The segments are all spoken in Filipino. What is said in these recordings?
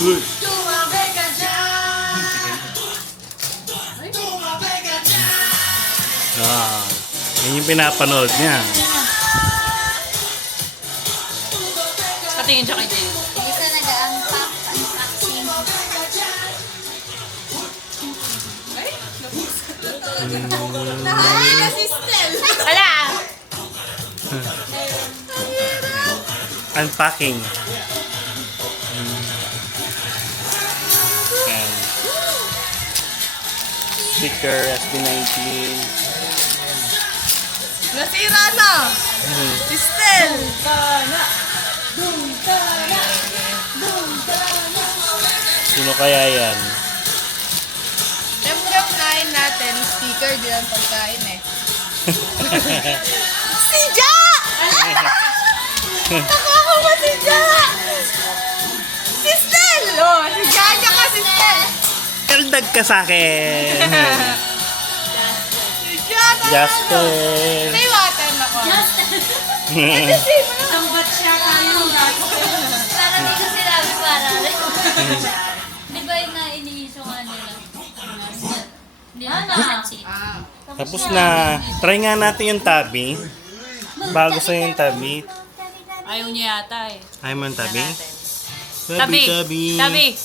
Uy. Ah, yun yung pinapanood niya. Patingin siya kay Jay. Hindi ka nag-unpack, unboxing. Ay, kasi Stel. Ala! Unpacking. Yan. Sticker SB19. Nasira na! Stel! Sino kaya yan? Siyempre ang kain natin, sticker din ang pagkain eh. Si Ja! Nakaka ba si Ja? Si Stel! Oh, si Ja niya ka si Stel! Kaldag ka sa akin. Si Ja talaga! Justin. May water na ko. Sambat siya kayo. Para di ko sinabi para. Di ba yung iniisyo nga nila? Hindi na napansin. Tapos na. Try nga natin yung tabi. Bago sa yung tabi. Ayaw niya yata eh. Ayaw mo yung tabi? Tabi! Tabi. Tabi!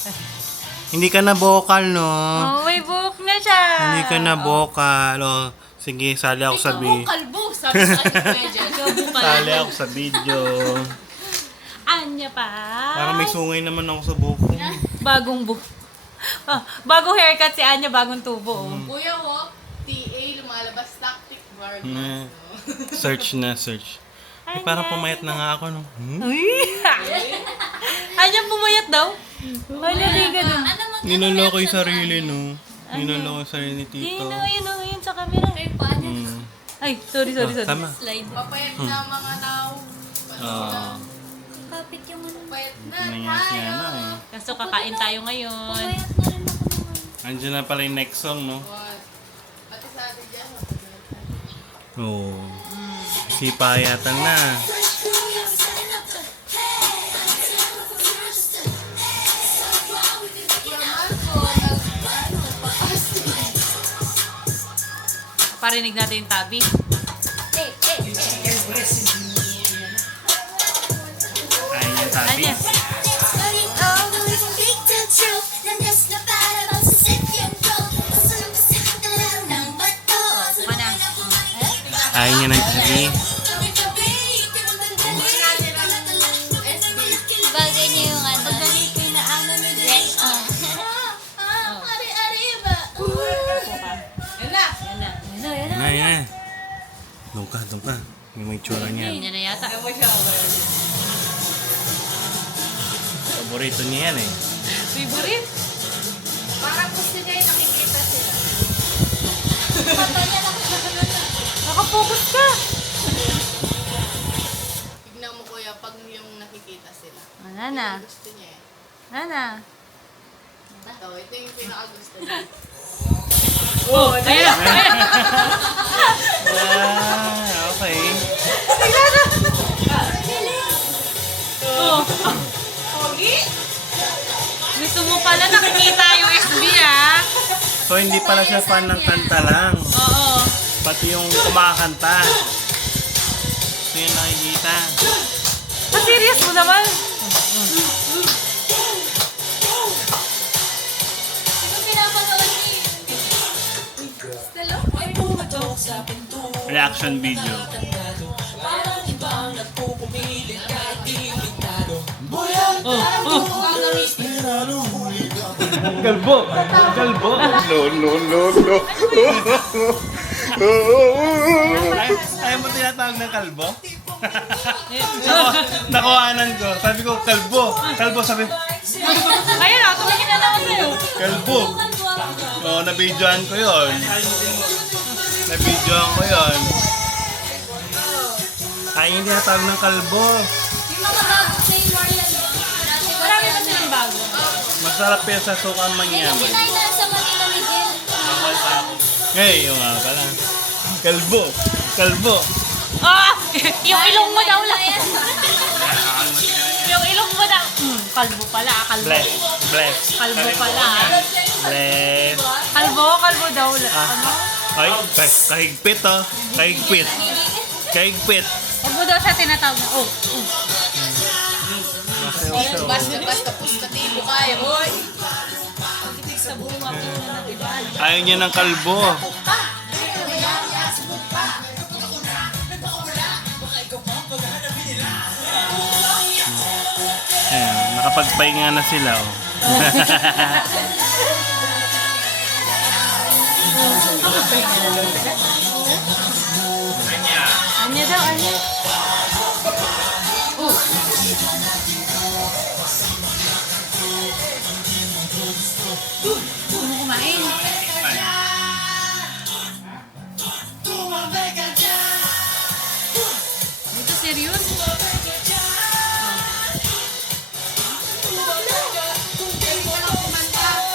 Hindi ka na vocal, no? Oh, may buhok na siya! Hindi ka na vocal. Oh, sige, sali ako sa video. Kalbo! Sabi sa akin, Kuya Jen. Ikaw bukal. Sali ako sa video. Anya pa? Parang may sungay naman ako sa buhok ko. Bagong bagong haircut si Anya, bagong tubo. Oh. Kuya Wok, TA, lumalabas tactic bar. Na, search na, search. Eh, parang pumayat na nga ako, no? Uy! Anya, pumayat daw? Wala rin ka dun. Ninoloko yung sarili, no? Ninoloko yung sarili ni Tito. Yun sa camera. Ay, sorry. Tama. Slide. Papayat na mga tao. Oo. Kapit yung ano. Papayat na Nangyayas nga na, eh. Kaso kakain tayo ngayon. Pumayat na rin ako naman. Andiyan na pala yung next song, no? Pati sa atin dyan. Oo. Sipayatan na. Parinig natin yung tabi. Ayun yung tabi. Anya. Ayun niya ng tabi. Bagay niyo yung ano. Red on. Yan na! Yan na. Yan. Doon ka. May tsura niya. Yan na yata. Paborito niya yan, eh. Favorite? Parang gusto niya yung nakikita sila. Nakapokus ka. Tignan mo kuya, pag yung nakikita sila. Wala na. Gusto niya eh. Wala na. Ito yung pinakagusto niya. Oh, ayan. Ah, okay. Oh. Pogi? Gusto mo pala nakikita yung SB ah. So, hindi pala siya fan ng kanta lang. Oo. Pati yung kumakanta. Ito yung nakikita. Serious mo naman? Reaction video. Kalbo! Kalbo! No. Ayaw mo tinatawag ng kalbo? Nakuhanan ko. Sabi ko, kalbo. Kalbo, sabi, Ayun na, tumingin na naman sa'yo. kalbo. Oo, nabidyoan ko yun. Nabidyoan ko yun. Ay, hindi tinatawag ng kalbo. Yung mga bago flavor yan. Marami pa silang bago. Masarap yan sa sukang mangyaman. Sinay na sa Manila ni Jill. Hey, yung nga pala. Kalbo. Kalbo. Ah! Yung ilong mo daw lang. Yung ilong mo daw. Kalbo pala, kalbo. Bless. Bless. Kalbo pala. Bless. Kalbo daw. Ah. Ano? Ay, kahigpit oh. Kahigpit. Kahigpit. Huwag mo daw siya tinatawag na, oh. Basta puskatibo kayo. Hoy! Sa bunga po na iba. Ayaw niya ng kalbo. Ayan, nakapagpahinga na sila oh. Anya daw, anya. Oh. Kumain. Dito serious?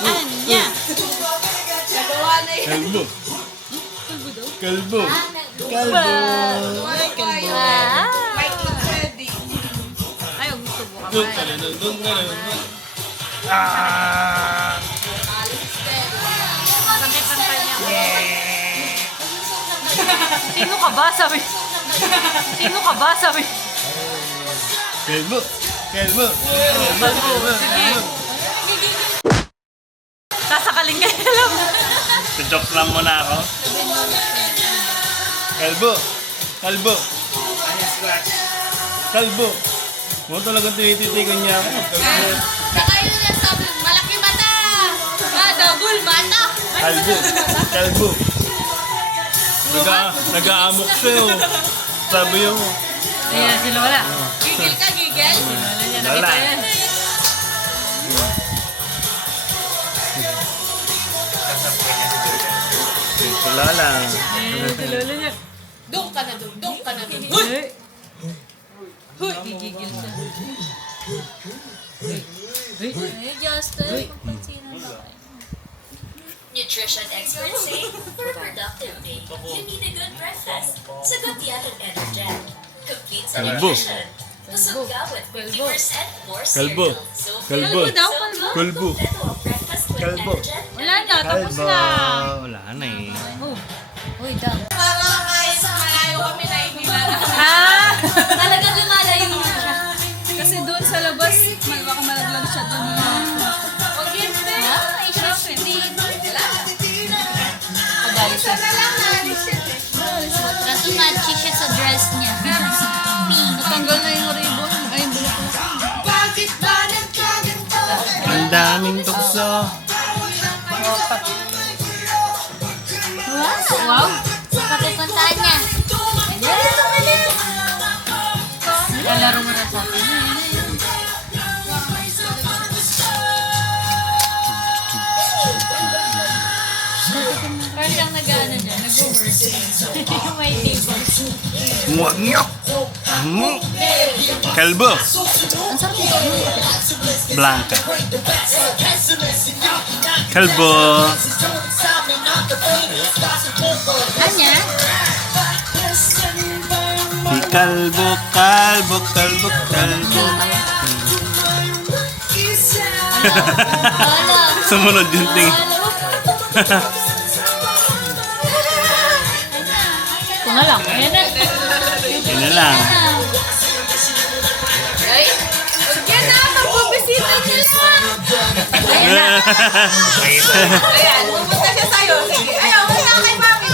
Anya. Nagawa na yun. Kalbo. Kalbo. Kalbo. Mike look ready. Ayaw, gusto mo kamay. Ah! Sakit ang kanya. Sino ka ba? Sabi. Sino ka ba? Sabi. Kalbo. Kalbo. Bago. Sige. Sasakaling ka lang. Joke lang muna ako. Kalbo. Kalbo. Kalbo. Mo talagang tinititigan niya ako. Kalbo. Saka yun yung sabi, malaki mata! Double mata! Kalbo. Kalbo. Nag-aamok siya oh. Sabi yung Ayan, si Lola. Gigil ka, gigil? Lola niya, Lola. nakita yan. wala lang. Ayan, si Lola niya. Doon ka na doon, doon ka na doon. Huy! Huy! Gigigil siya. Huy! Hey, Justin. Sino ba kayo? Nutrition experts say for a productive day, you need a good breakfast. Sagot yan ang Energen. Complete sa Kalbo. nutrition. Busog ka with 50% more Kalbo. cereal. So, Kalbo. Kalbo daw, kalbo. Kalbo. kompleto ang breakfast with Kalbo. Energen. Wala na, tapos Kalbo. na. Wala na eh. Oh. Uy, daw. Malayo kami na hindi na. Ah! Talagang lumalayo na siya. Kasi doon sa labas, baka malaglag siya doon. Huwag yun, Ay, siya, Pagalit siya. Kaso matchy siya sa dress niya. Natanggal na yung ribbon. Ay, yung bulak na. Ang daming tukso. Wow! Pakipuntahan niya. Nilalaro mo na sa akin. Parang siyang nag-ano niya, nag-work. Yung may table. Muwag niyo. Kalbo. Blanca. Kalbo. Anya? Si Kalbo, Kalbo, Kalbo, Kalbo. Lolo. Sumunod yung ting. Ito na lang. Ayan na. Yun na lang. Ay, huwag yan na, magbubisita niya lang. Ayan, pumunta siya sa'yo. Sige, ayaw, punta kay mami.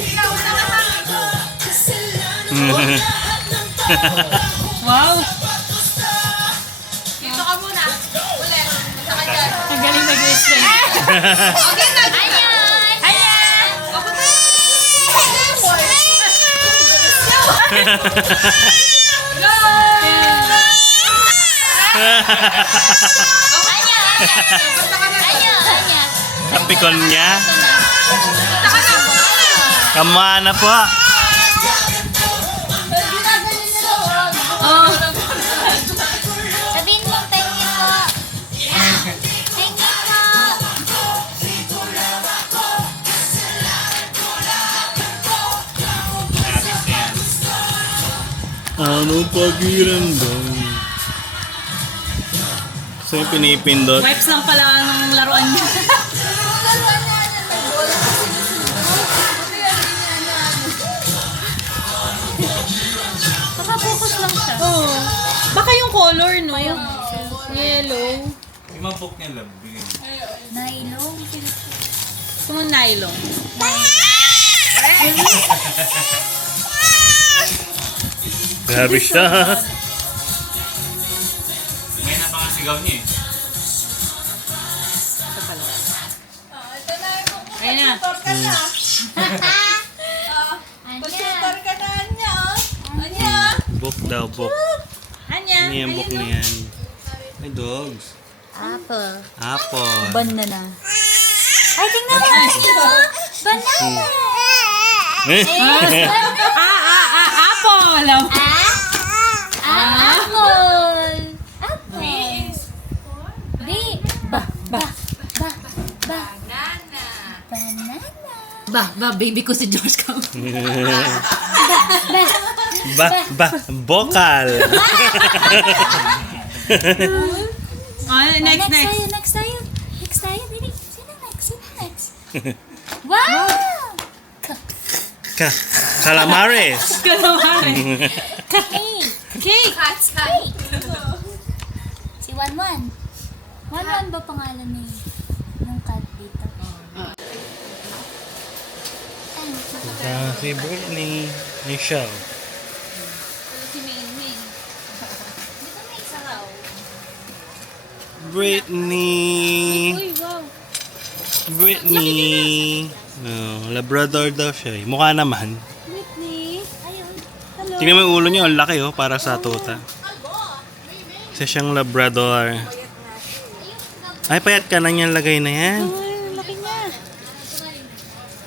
Ikaw, punta ka mami. Wow! Dito ka muna. Ulit, punta ka dyan. Ang galing nag-explain. Okay na. Ayan! Ayan! Anya! Anya! Kapikon niya. Kamana po. Oh. Sabihin mo, thank you po. Thank you po. Ano pakiramdam? So yung pinipindot. Wipes lang pala ang laruan niya. Nakapokus lang siya. Oo. Baka yung color, no? Yellow. Yung mabok niya love. Nylon. Gusto mo nylon? Grabe siya. May napakasigaw niya eh. Ayun na. Anya. Book daw, book. Anya. Ano yung book na yan? May dogs. Apple. Apple. Banana. Ay, tingnan mo. Banana. Apple. Apple. Apple. B. Ba. Banana. Baby ko si George ka. Bokal. Next. Next tayo. Baby. Sino next? Wow! Calamares. Calamari. Cake. Cake. Si Wanwan. Wanwan ba pangalan ni ng cat dito? Si Britney. Yung show. Si Maymay. Dito may isa raw. Britney. Uy, wow. Britney. No, Labrador daw siya eh. Mukha naman. Whitney. Ayun. Hello. Tingnan mo yung ulo niya. Ang laki oh. Para sa tuta. Isa siyang Labrador. Ay, payat ka na niyang lagay na yan. Ay, laki niya.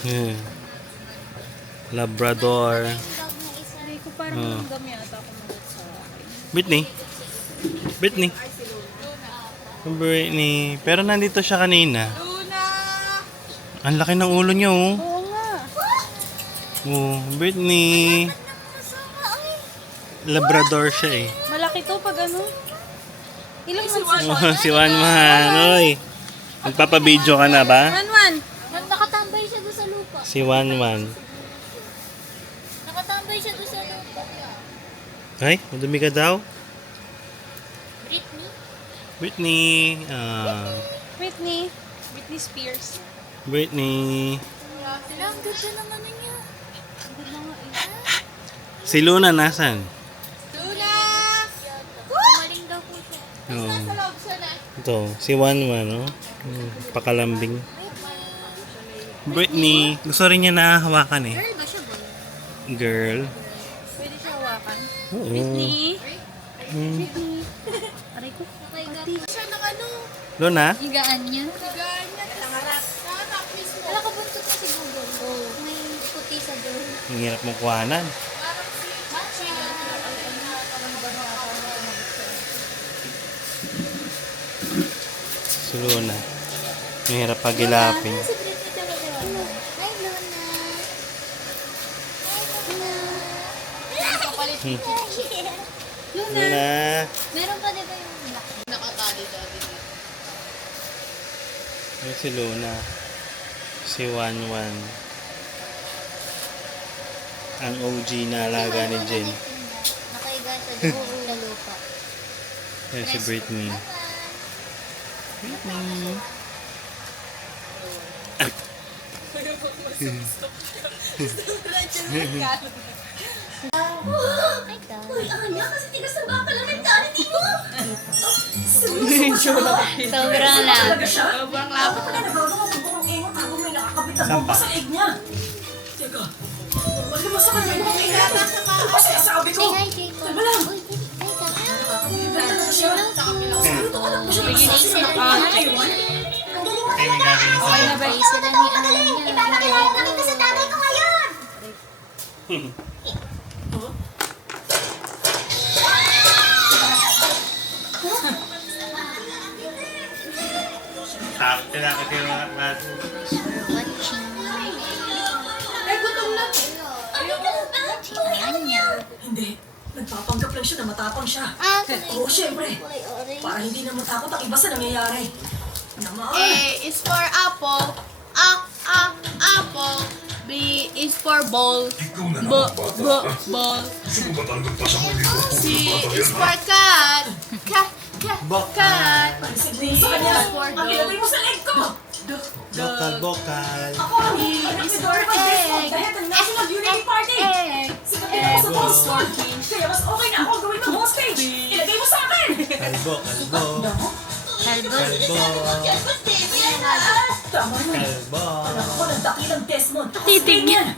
Yeah. Labrador. Ay, ko parang Oh. gam yata ako sa Britney. Britney. Pero nandito siya kanina. Ang laki ng ulo niya oh. Oo nga. Oh, Britney. Labrador siya eh. Malaki to pag ano. Ilang months na Oh, si Wanwan. Oy. Magpapabidyo ka na ba? Wanwan. Nakatambay siya doon sa lupa. Si Wanwan. Nakatambay siya doon sa lupa. Ay, madumi ka daw? Britney. Britney. Whitney Spears. Britney. Wala, ang ganda ng ano niya. Si Luna nasan? Maling daw po siya. Oh. Ito, si Wanwan, oh. Pakalambing. Britney. Gusto rin niya na hawakan eh. Girl ba siya boy? Girl. Pwede siya hawakan. Oo. Whitney. Hmm. Aray ko. Okay, God. Luna? Higaan niya. Wala ka buntot na si Google. Oh. May puti sa door. Ang hirap mong kuhanan. Si Luna. Ang hirap pagilapin. Si Britney talaga. Hi, Luna. Luna. Meron pa di ba yung black? Yung si Luna. Si Wanwan. Ang OG na alaga ni Jen. Nakaiga sa doon sa lupa. Yan si Britney. Britney. Hi, God. Sobrang lapit. Sampa. Say hi, Jacob. Uy, hi, sila ni Ay, may gagawin sa Ay, sila ni ano niya. sa tatay ko ngayon! Sakit na kasi yung mga Watching. Ay, gutom na. Si Anya. Hindi. Nagpapa Nagpapanggap lang siya na matapang siya. Oo, syempre. Para hindi na matakot ang iba sa nangyayari. Naman. A is for apple. Apple. B is for ball. Ball. C is for cat. Cat. Sabihin sa kanya, For ang nilagay mo sa leg ko! Bokal. Ako ang pinag-order ng Desmond dahil ang National Unity Party! Sinabi mo sa ball score, kaya mas okay na ako ang gawin ng hostage! Ilagay mo sa akin! Kalbo. Kalbo. Tama na. Kalbo. Anak ko ng dakilang Desmond. Titig niya.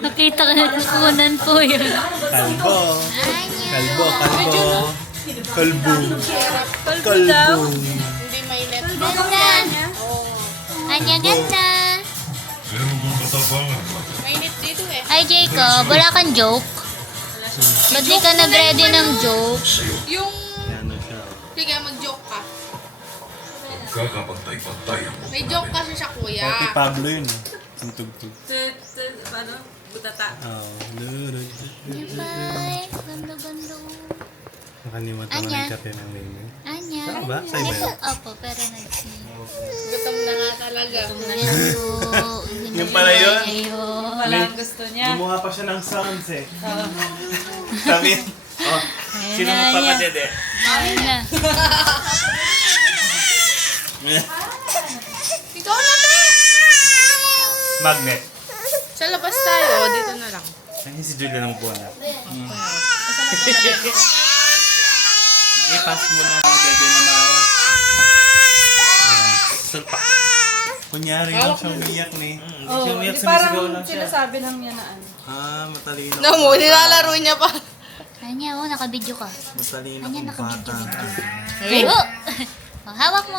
Nakita ko na kukunan po yun. Kalbo. Kalbo. Kalbo. Hindi mainit. Ganda. Anya ganda. Mainit dito eh. Ay, Jacob, wala kang joke? Ba't di ka nag-ready ng joke? Yung... Ano siya? Sige, mag-joke ka. Kakapantay-pantay ang May joke kasi siya, kuya. Kay Pablo yun eh. Ang tugtog. Paano? Butata. Oh. Bye. Ganda. Nakalimutan mo Anya. ng kape ng lady. Anya. Saan ba? Sa iba yun? Opo, pero Gutom na nga talaga. Yung pala yun? Wala ang gusto niya. Gumawa pa siya ng sounds eh. Sabi, sino magpapadede? Ayun na. Ikaw na ba? Magnet. Sa labas tayo. Dito na lang. Ay, si Julia ng buwan. I-pass mo na ako, dede na mao. Sulpa. Kunyari lang siya umiyak ni. Hindi siya umiyak, sumisigaw lang siya. Sinasabi lang niya na ano. Matalino. Namu, nilalaro niya pa. Anya, nakabidyo ka. Matalino Anya, kung nakabidyo. bata. Ay, oh! Oh, hawak mo.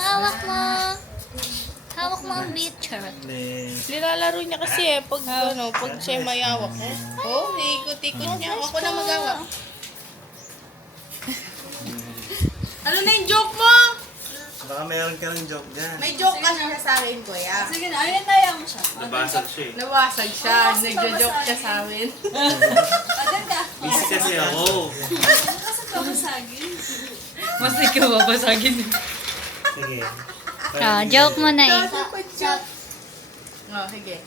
Hawak mo ang picture. Nilalaro niya kasi eh. Pag siya mayawak. Oh, ikot-ikot niya. Ako na magawa. Ano na yung joke mo? Baka meron ka rin joke dyan. May joke ka na sa akin, kuya. Sige na, ayun na mo siya. Nabasag siya eh. Nawasag siya. Nagjo-joke siya sa amin. Aganda. Busy kasi ako. Mas ikaw babasagin. Sige. Oh, joke mo na eh. Oh, sige.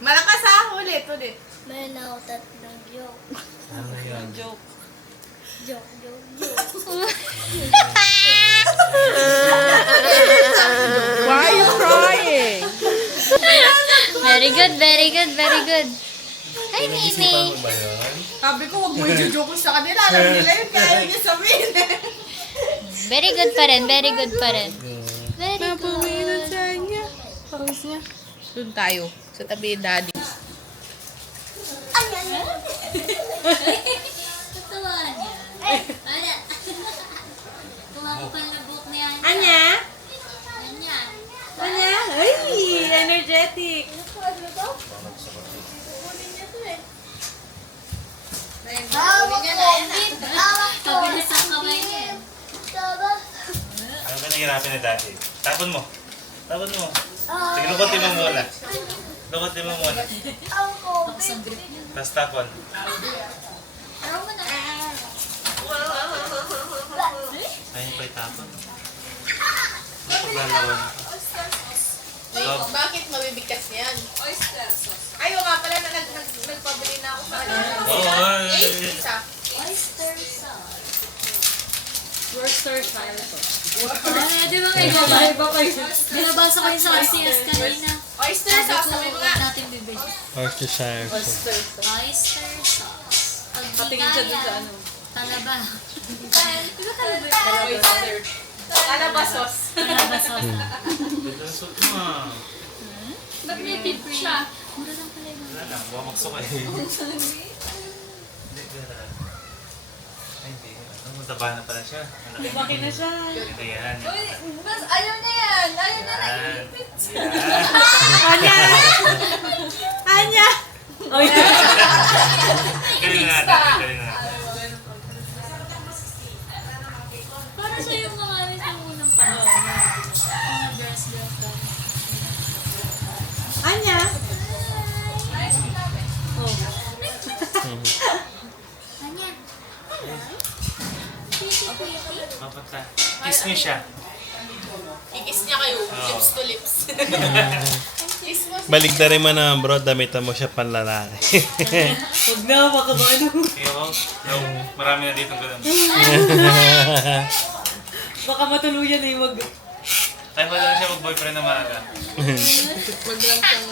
Malakas ha. Ulit. Meron ako tatlong joke. Ano yun? Joke. Why are you crying? Very good. Hi, Isipan Mimi. mo ba yun? Sabi ko, huwag mo i-joke sa kanila. Alam nila yun. Kaya niya sabihin. Very good pa rin. Very good. Napawinan sa kanya. Pause niya. Doon tayo. Sa tabi ni Daddy. Tatawa niya. Ana. Kumakapal na book niya. Anya? Anya. Anya? Ay, energetic. Pabilis ang kamay niya. Ano ba nahihirapan na dati? Tapon mo. Sige, lukotin mo muna. Tapos tapon. Ayun pa itapon. Ano paglalawan? Wait, bakit mabibigkas yan? Oyster sauce. Ay, nga pala na nagpabili na ako sa kanila. Isa. Oyster sauce. Worcester style to. Di ba may iba kayo? Binabasa ko yung sa RCS kanina. Oyster sauce, sabi mo nga. natin bibig. Worcestershire. Oyster. Oyster sauce. Pag di Patingin siya dun sa kaya, ano. talaba. Oyster. Ano ba sauce? Talaba sauce. Dito ang suit mo ah. Ba't may pipre siya? Mura lang pala yun. Wala lang, buwamakso ka eh. Hindi, wala. Ay, hindi. Mataba na pala siya. Malaki. Lumaki na siya. Ito yan. Ayaw na yan. Yan. Anya! Oy. Galing na natin. Para siya yung mga sa unang panahon. Mga girls. Anya! Oh. Puta. Kiss niyo siya. Ikis niya kayo. Lips to lips. Kiss mo siya. Baligtarin mo na bro, damitan mo siya panlalaki. Huwag na, baka ba ano? Ayoko. No, marami na dito ganun. Baka matuluyan eh, wag. Ay, wala na siya mag-boyfriend na maaga. Wag lang kang...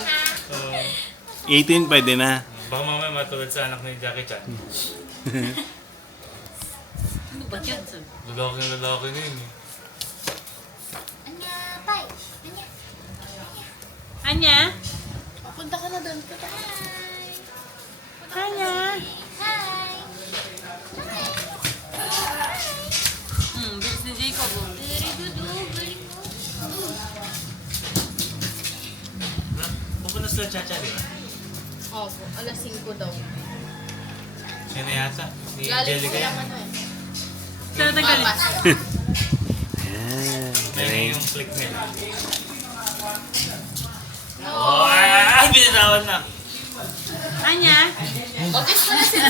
18 pwede na. Baka mamaya matulad sa anak ni Jackie Chan. Ano ba yan? Lalaki na yun eh. Anya, bye. Anya. Anya? Punta ka na doon. Punta ka. Anya? Hi. Bilis ni Jacob. Very good, oh. Very good. Pupunta sila Chacha, di ba? Opo, alas 5 daw. Siya na yata. Si Galing Angelica silang yan. ano eh. Saan nagaling? Papas. Ayan. Galing Galing. yung click nila. Oh, ay, binitawan na. Anya? O, kiss mo na sila.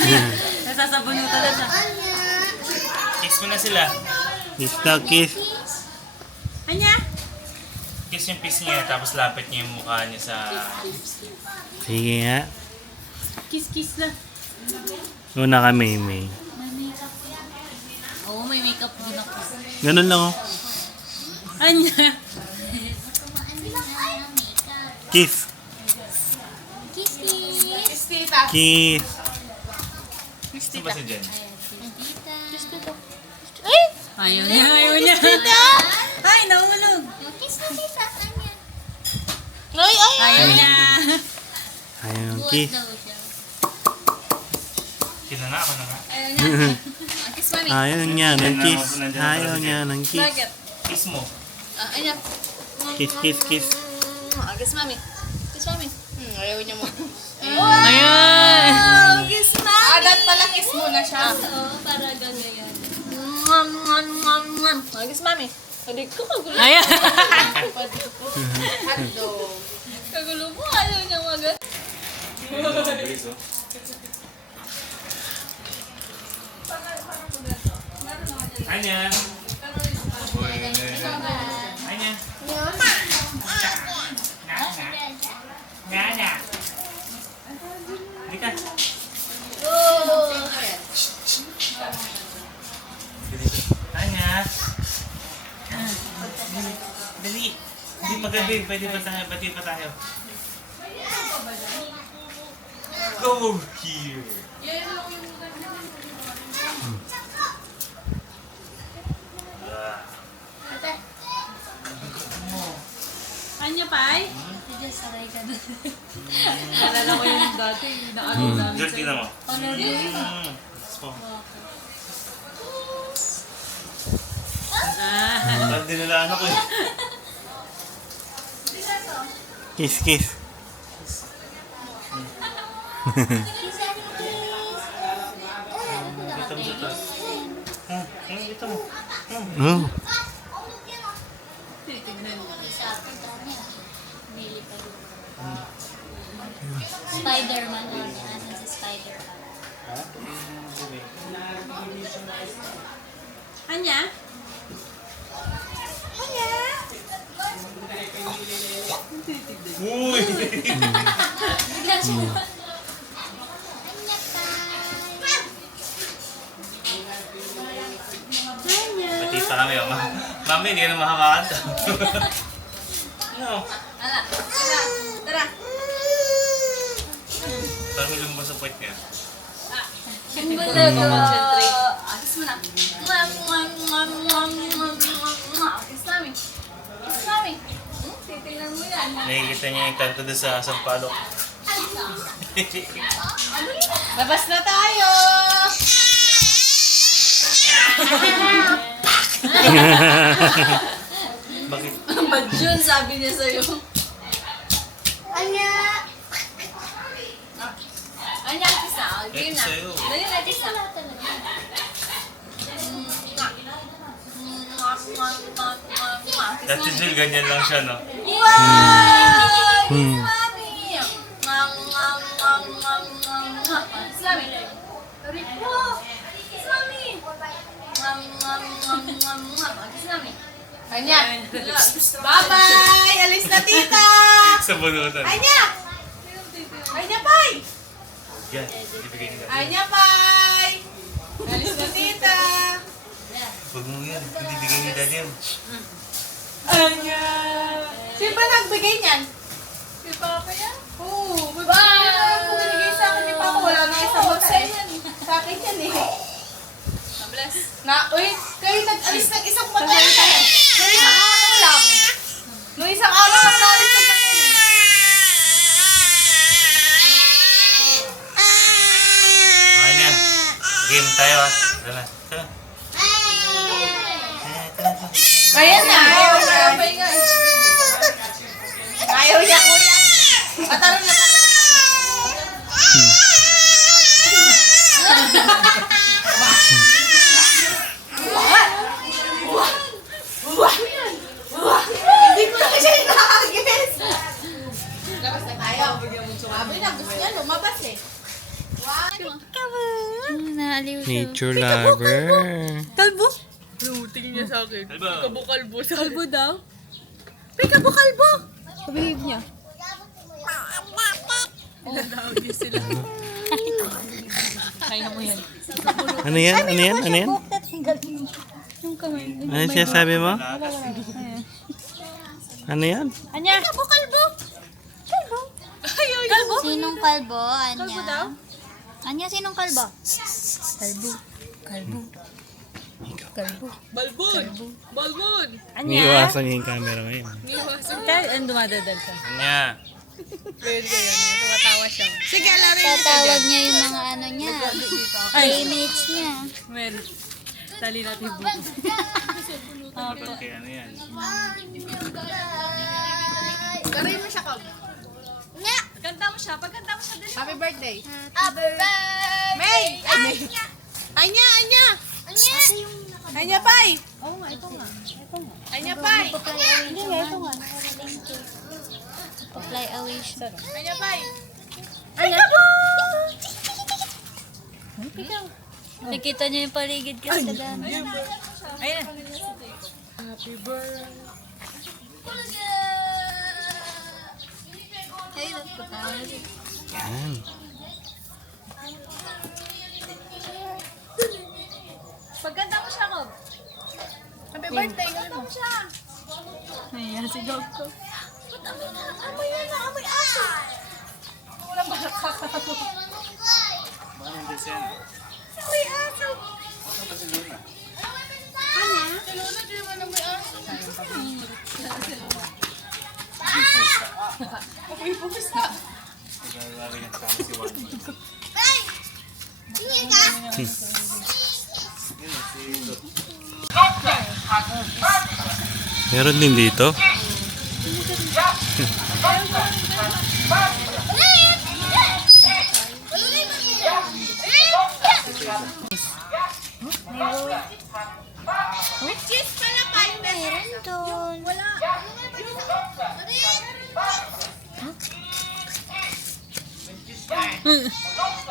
Nasasabunutan na siya. Kiss mo na sila. Kiss daw, kiss. Anya? Kiss yung piece niya, tapos lapit niya yung mukha niya sa... Sige nga. Kiss na. Una ka, Maymay. Oo, may makeup din ako. Ganun lang oh. Anya? Kiss. Kiss, kiss. Kiss tita. Kiss. Gusto ba si Jen? Tita. Kiss ko to. Ayaw niya, ayaw niya. Ay, nahulog. Kiss na, tita. Anya. Ayaw niya. Ayun, Buhat kiss. daw siya. Kinanga ako na nga. Ayaw niya. Kiss, mami. Ayaw niya ng kiss. Ayaw niya ng kiss. Bakit? Kiss mo. Ayan. Kiss, kiss, kiss. Kiss mami. Kiss mami. Ayaw niya mo. Ayan. Kiss mami. Adat pala kiss mo na siya. Oo, para gagayan. Kiss mami. Hindi ko kagulo. Ayan. Hotdog. Kagulo mo, ayaw niya magat. Anya! Anya! Nana! Halika! Anya! Dali! Hindi magabi. Pwede ba tayo? Bati pa tayo. Go here! Anya, Pai? Diyan, saray ka doon. Nalala ko yung dati. Naano namin George, tingnan mo. Ano din? Spong. Ah. Parang dinilaan ako eh. Kiss, kiss. Dito mo sa taas. Dito mo. Oh. Spider-Man. Ano si Spider-Man? Anya? Uy! Bigla siya. Pati pa kami. Oh. Mami, hindi ka na makakanta. Ano? Tara. Parang lumabas sa puwet niya. Concentrate. Kiss mo na. Kiss mami. Kiss mami. Titignan mo yan. Nakikita niya yung kanto doon sa Sampalok. Labas na tayo. Bakit? Ba't yun sabi niya sa'yo? Anya! Anya, kiss na. Game na. sa'yo. Dali na, kiss na. Dati Jill, ganyan lang siya, no? Hmm. Mami! Anya! Bye-bye! Alis na tita! Sa bunutan. Anya! Anya, Pai! Yan, ibigay niyo. Anya, Pai! Alis na tita! Huwag mo yan. Hindi bigay ni Daddy yan. Anya! Sino ba nagbigay niyan? Si Papa yan? Oo. Bye! Kung binigay sa akin ni Papa, wala na isang mata eh. Sa akin yan eh. Uy, kayo nag-alis ng isang mata eh. Kayo isang araw lang. Nung isang araw lang nalis ng mata eh. Okay na. Game tayo ah. Tara. Tara. Ayan na, ayaw niya. Ayaw niya, kuya. Pataron na pala. Hindi ko na siya nakakagis. Labas na tayo. Sabi na, gusto niya lumabas eh. Naaliw siya. Nature lover. Kalbo? Tingin niya sa akin. Kalbo. Kalbo. Kalbo daw? May kalbo. Pabihib niya. Tinatawag niya sila. Kaya mo yan. Ano yan? Ano yan? Ano yan? Yung kamay. Ano siya sabi mo? Ano yan? Anya? Kalbo. Kalbo? Sinong kalbo? Anya? Kalbo daw? Anya, sinong kalbo? Kalbo. Balbon. Iiwasan niya yung camera ngayon. Kaya ang dumadadal ka. Anya. Pwede ka yan. Tumatawa siya. Sige, alarin. Tatawag niya yung mga ano niya. Playmates niya. Men, tali natin yung buto. Pagkay ano yan. Garin mo siya, Kab. Kanta mo siya. Pagkanta mo siya din. Happy birthday. Happy birthday! May! Anya! Anya, Pai! Oo nga, ito nga. Anya, Pai! Hindi nga, ito nga. Pa-fly away siya. Anya, Pai! Nakita niyo yung paligid kasi sa dami. Ayun. Ayun, patawa na siya. Yan. Pagkanta mo siya, Kob. Happy birthday! Gawin mo. Ayan, si Dog ko. Amoy yan na, amoy aso! Wala ba Paano yung design? amoy aso! Anya? Si Luna, di naman amoy aso. Amoy pusa. Lalagyan sa akin si Juan. Meron din dito. Cheese pala, Pai! Meron doon. Wala.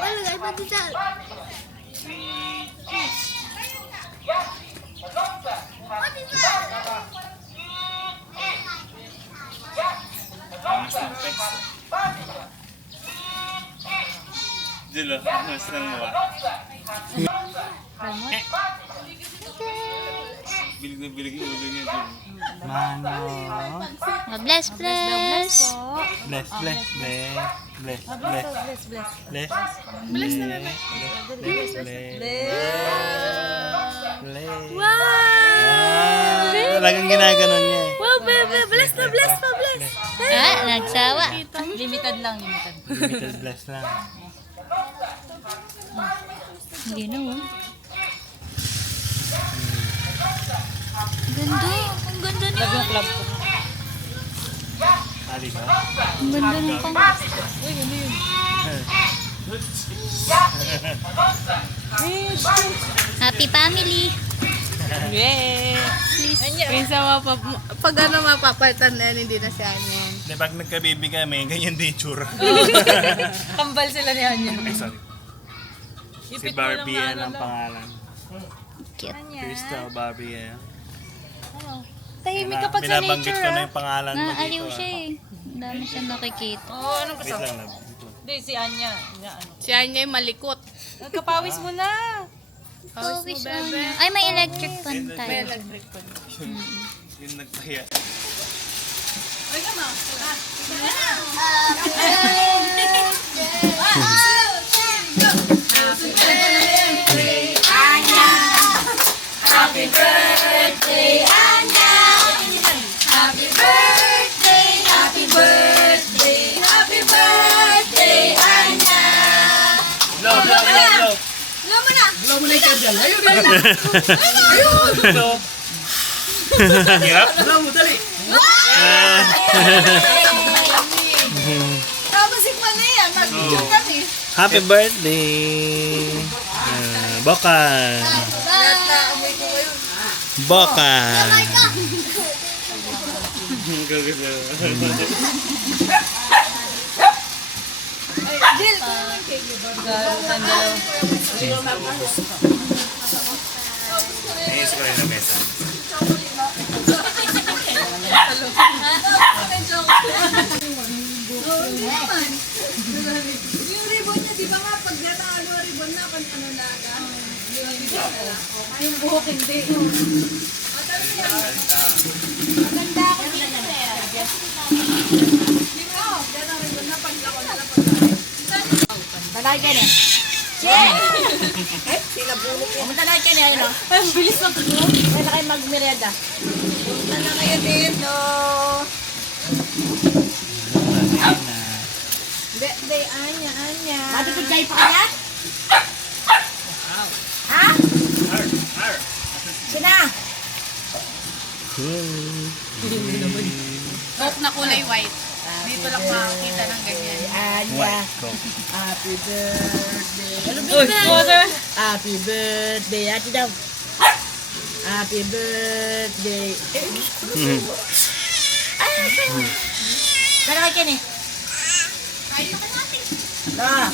Wala, iba dito. Mas ng text. Dilo, mas ng mawa. Bilig na bilig yung ulo niya. Jun. Mano. Bless. Bless, bless, bless. Bless, bless. Bless. Bless na bebe. Bless, bless. Wow! Talagang ginaganon niya eh. Wow, bebe. Bless na, bless na, bless. Ah, nagsawa. Limited lang, limited. Limited bless lang. Hindi na oh. Ganda. Ang ganda niya. Love yung club ko. Tali ba? Ang ganda ng pang... Uy, ano yun? Happy family. Yay! Please. Minsan pag ano mapapalitan na yan, hindi na siya yan. Di pag nagka-baby kami, ganyan din tsura. Kambal sila ni Anya. Ay, sorry. Si Barbie yan ang pangalan. Cute. Crystal Barbie yan. tahimik kapag sa Binabanggit nature ko na ah. yung pangalan mo Naaliw dito. siya eh. Ang dami siya nakikita. Oh, anong Wait gusto? lang, love. Hindi, si Anya. Si Anya yung malikot. Nagkapawis mo na. Pawis Anya. Ay, may electric fan tayo. Yung nagpahiya. Love, love, love, love. Hirap? Tapos si Panay yan, mag-video kami. Happy birthday! Bokan! Lahat na amoy ko ngayon. Bokan! Jill, kung naman cake. Ayos ko rin na mesa. Yung ribbon niya, di ba nga, pag natalo ribbon na, pag ano na ka? Yung buhok hindi. Maganda ako dito eh. Di ba? Ganda ribbon na, pag ako na Talay ka na. sila bulok yan. Talay ka na, ayun o. Ang bilis ng tulo. Kaya na kayo magmerienda. Punta na kayo dito. Birthday, Anya, Anya. Matutod kayo pa kaya? Ha? Sina? Coke na kulay white. Dito lang makakita ng ganyan. Anya. Happy birthday. Happy birthday. Ate daw. Happy birthday. Kaya kayo ni? Kain na ka natin. Ah.